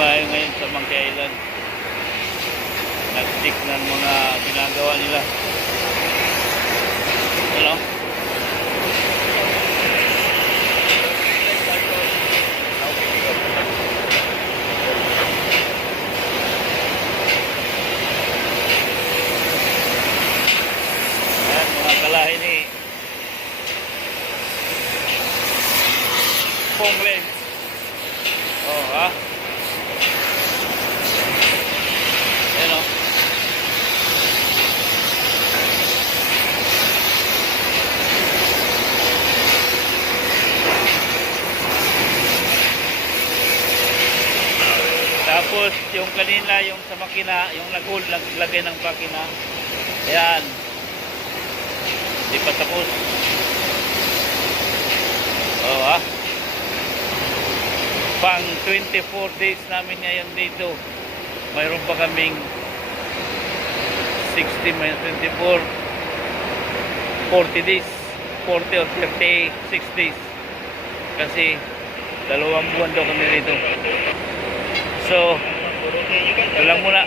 tayo ngayon sa Monkey Island. Nag-stick ng mga ginagawa nila. Ano? Ayan, mga kalahi ni Pongleng. Oh, ha? Ayan, oh. Tapos yung kanina, yung sa makina, yung naglagay ng makina. Ayan. Hindi pa tapos. Oh, ha? Pang 24 days namin ngayon dito. Mayroon pa kaming 60 minus 24 40 days 40 or 36 days kasi 2 buwan daw kami rito. So ito lang muna.